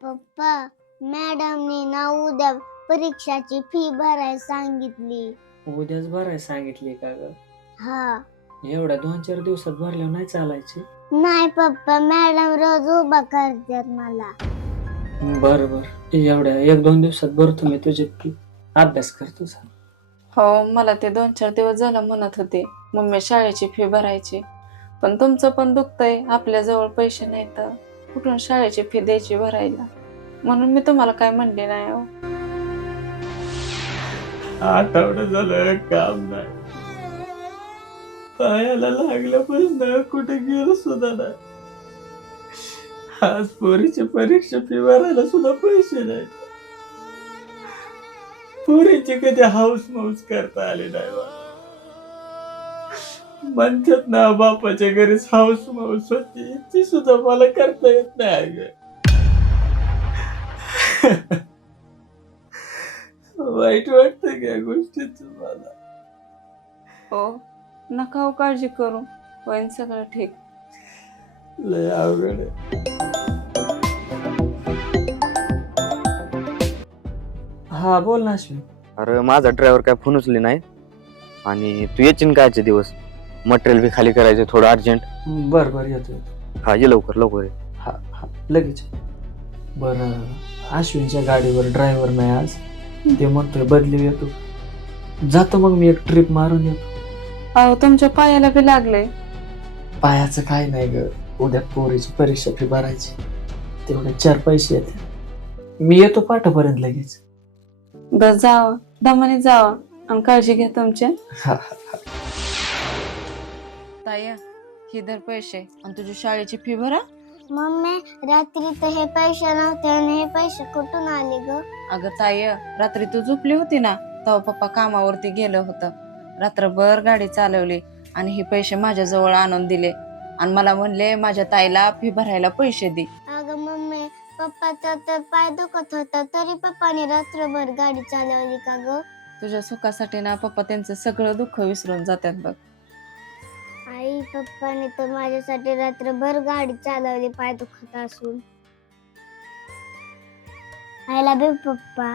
पप्पा, मॅडमने ना उद्या परीक्षाची फी भरायला सांगितली. उद्याच भरायला सांगितली का ग? हा. एवढ्या 2-4 दिवसात भरल्यावर नाही चालायची. नाही पप्पा, मॅडम रोज उभा करतात मला. बर एवढ्या 1-2 दिवसात भरतो मी तुझी फी. अभ्यास करतो सर. हो, मला ते 2-4 दिवस झालं म्हणत होते मम्मी शाळेची फी भरायची, पण तुमचं पण दुखतंय, आपल्याजवळ पैसे नाहीत, कुठून शाळेची फी द्यायची भरायला, म्हणून मी तुम्हाला काय म्हणले नाही. हो, आठवडा झालं काम नाही. पायाला लागल्यापासून कुठे गेलो सुद्धा नाही. आज पोरीची परीक्षा फी भरायला सुद्धा पैसे नाही. पोरीची कधी हाऊस माऊस करता आली नाही बा. म्हणतात ना बापाच्या घरीच हाऊस माऊस होती, ती सुद्धा मला करता येत नाही ग. वाईट वाटतं का गोष्टीच मला. हो, नका हो काळजी करू, होईन सगळं ठीक. लय अवघड आहे. हा बोल ना अश्विन. अरे माझा ड्रायव्हर काय फोन उचलली नाही, आणि तू येशील कायचे दिवस, मटेरियल बी खाली करायचं थोडं अर्जंट. बर येतो. हा ये लवकर लवकर ये. हा लगेच. बरं, अश्विनच्या गाडीवर ड्रायव्हर नाही आज, ते म्हणतोय बदली येतो. जातो मग मी एक ट्रिप मारून येतो. अहो, तुमच्या पायाला बी लागलंय. पायाचं काय नाही ग, उद्या पोरीची परीक्षा फी भरायची, तेवढे 4 पैसे येते. मी येतो पाठापर्यंत लगेच. बस जावा, दमाने जावा आणि काळजी घ्या तुमच्या. ताई, ही दर पैसे आणि तुझी शाळेची फी भरा. मम्मी, रात्री तर हे पैसे नव्हते आणि हे पैसे कुठून आले ग? अगं ताई, रात्री तू झोपली होती ना, तेव्हा पप्पा कामावरती गेलं होतं, रात्रभर गाडी चालवली आणि हे पैसे माझ्याजवळ आणून दिले आणि मला म्हणले माझ्या ताईला फी भरायला पैसे दे. अगं मम्मी, पप्पाचा तर पाय दुखत होता तरी पप्पाने रात्रभर गाडी चालवली का ग? तुझ्या सुखासाठी ना पप्पा त्यांचं सगळं दुःख विसरून जातात बघ. आई, पप्पाने तर माझ्यासाठी रात्रभर गाडी चालवली पाय दुखत असून. आय लव्ह यू पप्पा.